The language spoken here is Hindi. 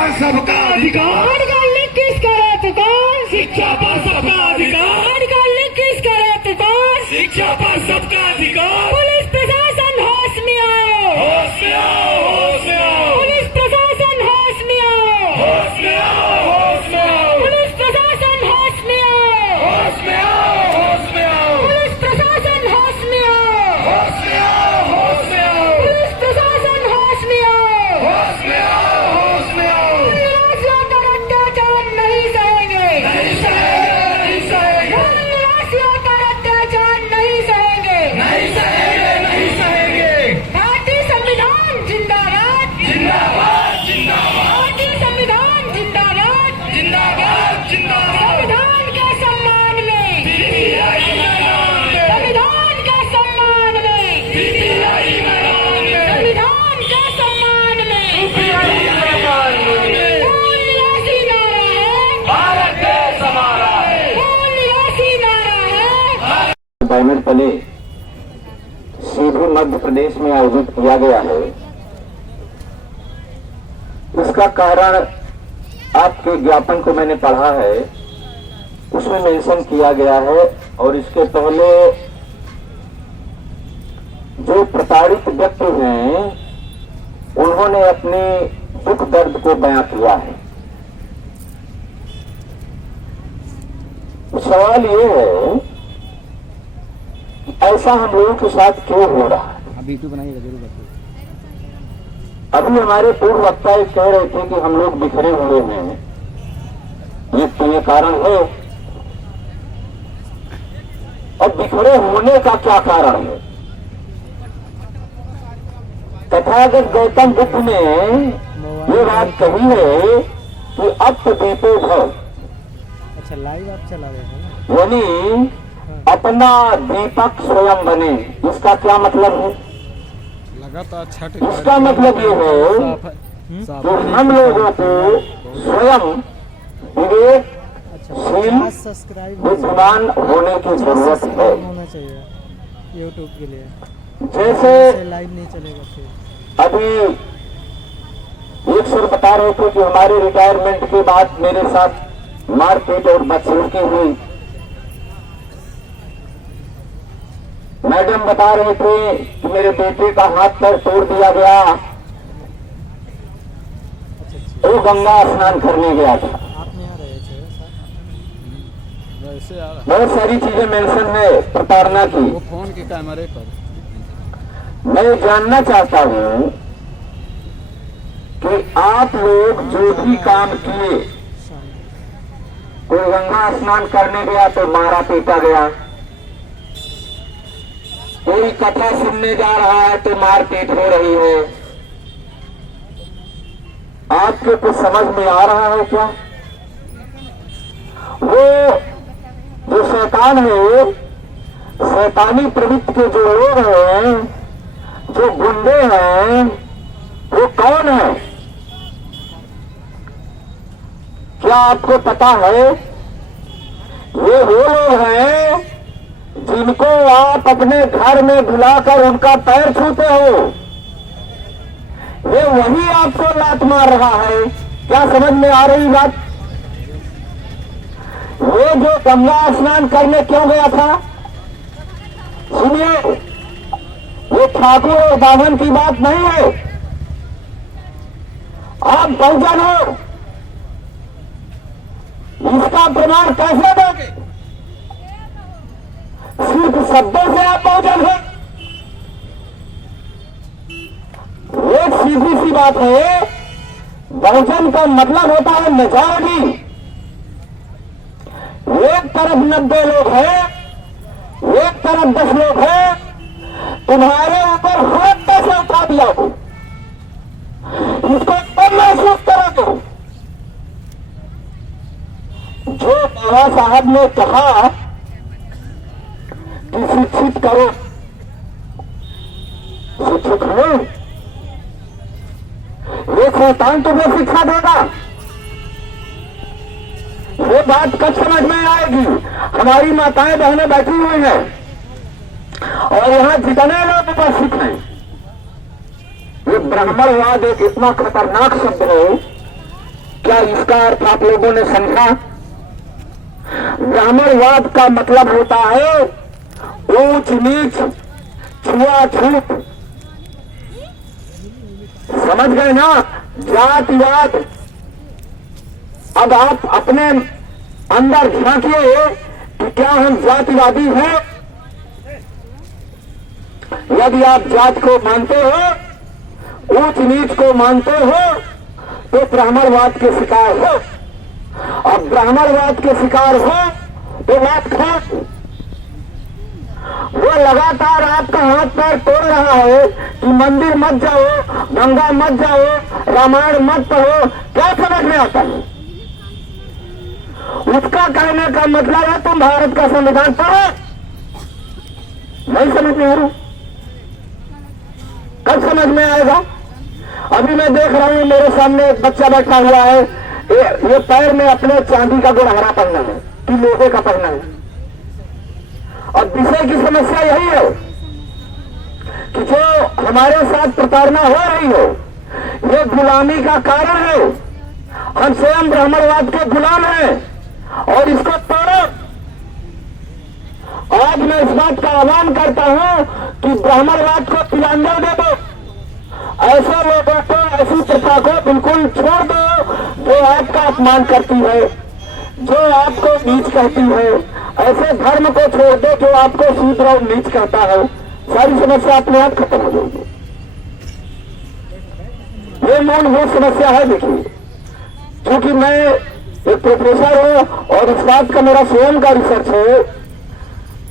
पर सबका अधिकार, किस करे तू कौन? शिक्षा पर सबका अधिकार, किस करे तू कौन? शिक्षा पर सबका अधिकार। पुलिस प्रशासन होश में आओ, होश में आओ, होश में आओ, पुलिस प्रशासन होश में आओ, होश में आओ, होश में आओ, पुलिस प्रशासन होश में आओ, होश में आओ, होश में आओ, पुलिस प्रशासन होश में आओ, होश में आओ, होश में आओ, पुलिस प्रशासन होश में आओ, होश में आओ, होश में आओ। निवासियों का अत्याचार नहीं सहेंगे, नहीं सहेंगे, नहीं सहेंगे, निवासियों का अत्याचार नहीं सहेंगे, नहीं सहेंगे, नहीं सहेंगे। भारतीय संविधान जिंदाबाद, जिंदाबाद, जिंदाबाद, भारतीय संविधान जिंदाबाद, जिंदाबाद, जिंदाबाद। संविधान के सम्मान में, सीपीआई मैदान में, संविधान के सम्मान में, सीपीआई मैदान में, संविधान के सम्मान में, सीपीआई मैदान में। कौन निवासी नारा है? भारत देश हमारा है। कौन निवासी नारा है? डायमंड पले सीधी मध्य प्रदेश में आयोजित किया गया है। इसका कारण आपके ज्ञापन को मैंने पढ़ा है, उसमें मेंशन किया गया है। और इसके पहले जो प्रताड़ित व्यक्ति हैं उन्होंने अपने दुख दर्द को बयां किया है। सवाल ये है कि ऐसा हम लोगों के साथ क्यों हो रहा है। वीडियो बनाइएगा जरूर बताइए। अभी हमारे पूर्व वक्ता कह रहे थे कि हम लोग बिखरे हुए हैं, ये कारण है। और बिखरे होने का क्या कारण है? तथागत गौतम बुद्ध ने ये बात कही है कि अप्पदीपो भव, अच्छा लाइव आप चला रहे थे ना? यानी अपना दीपक स्वयं बने। इसका क्या मतलब है? लगातार छठ इसका मतलब ये है कि हम लोगों को स्वयं विवेकशील सब्सक्राइब बुद्धिमान होने की जरूरत है। होना चाहिए यूट्यूब के लिए, जैसे लाइव नहीं चलेगा फिर। अभी एक सर बता रहे थे कि हमारे रिटायरमेंट के बाद मेरे साथ मारपीट और बदसलूकी हुई। मैडम बता रहे थे कि मेरे बेटे का हाथ पैर तोड़ दिया गया, वो गंगा स्नान करने गया था। आप नहीं आ रहे थे वैसे आ रहा बहुत सारी चीजें मेंशन है प्रताड़ना की। वो फोन के कैमरे पर। मैं जानना चाहता हूं कि आप लोग जो भी काम किए, कोई गंगा स्नान करने गया तो मारा पीटा गया, कोई कथा सुनने जा रहा है तो मारपीट हो रही है, आपको कुछ समझ में आ रहा है क्या? वो जो शैतान है, शैतानी प्रवृत्ति के जो लोग हैं, जो गुंडे हैं, वो कौन है? क्या आपको पता है? ये वो लोग हैं जिनको आप अपने घर में बुलाकर उनका पैर छूते हो। ये वही आपको लात मार रहा है। क्या समझ में आ रही बात? वो जो गंगा स्नान करने क्यों गया था, सुनिए, ये ठाकुर और बाभन की बात नहीं है। आप बहुजन हो, इसका प्रमाण कैसे दोगे? सिर्फ शब्दों से आप बहुजन हो? एक सीधी सी बात है, बहुजन का मतलब होता है मेजॉरिटी। एक तरफ 90 लोग हैं, एक तरफ 10 लोग हैं, तुम्हारे ऊपर हाथ कैसे उठा दिया हो, इसको कब महसूस करोगे? जो बाबा साहब ने कहा कि शिक्षित करो, शिक्षित हो, ये शैतान तुम्हें शिक्षा देगा। ये बात कब समझ में आएगी? हमारी माताएं बहनें बैठी हुई हैं और यहाँ जितने लोग उपस्थित हैं, ये ब्राह्मणवाद एक इतना खतरनाक शब्द है क्या इसका अर्थ आप लोगों ने समझा? ब्राह्मणवाद का मतलब होता है ऊंच नीच, छुआछूत। समझ गए ना? जातिवाद। अब आप अपने अंदर झांकिए कि क्या हम जातिवादी हैं? यदि आप जात को मानते हो, ऊंच नीच को मानते हो, तो ब्राह्मणवाद के शिकार हो। अब ब्राह्मणवाद के शिकार हो तो बात खास। वो लगातार आपका हाथ पैर तोड़ रहा है कि मंदिर मत जाओ, गंगा मत जाओ, रामायण मत पढ़ो। क्या समझ में आता है? उसका कहने का मतलब है तुम भारत का संविधान पढ़ो। नहीं समझ में आ रहा? कब समझ में आएगा? अभी मैं देख रहा हूं मेरे सामने एक बच्चा बैठा हुआ है, ये पैर में अपने चांदी का गुड़हरा पहना है कि लोहे का पहना है। और विषय की समस्या यही है कि जो हमारे साथ प्रताड़ना हो रही हो, ये गुलामी का कारण है। हम स्वयं ब्राह्मणवाद के गुलाम हैं और इसको तोड़ो। आज मैं इस बात का आह्वान करता हूं कि ब्राह्मणवाद को तिरंगा दे दो। ऐसे लोगों को, ऐसी प्रथा को बिल्कुल छोड़ दो जो आपका अपमान करती है, जो आपको नीच कहती है। ऐसे धर्म को छोड़ दो जो आपको शूद्र और नीच कहता है। सारी समस्या अपने आप खत्म हो जाएगी। ये मूलभूत समस्या है। देखिए, क्योंकि मैं एक प्रोफेसर हूं और इस बात का मेरा स्वयं का रिसर्च है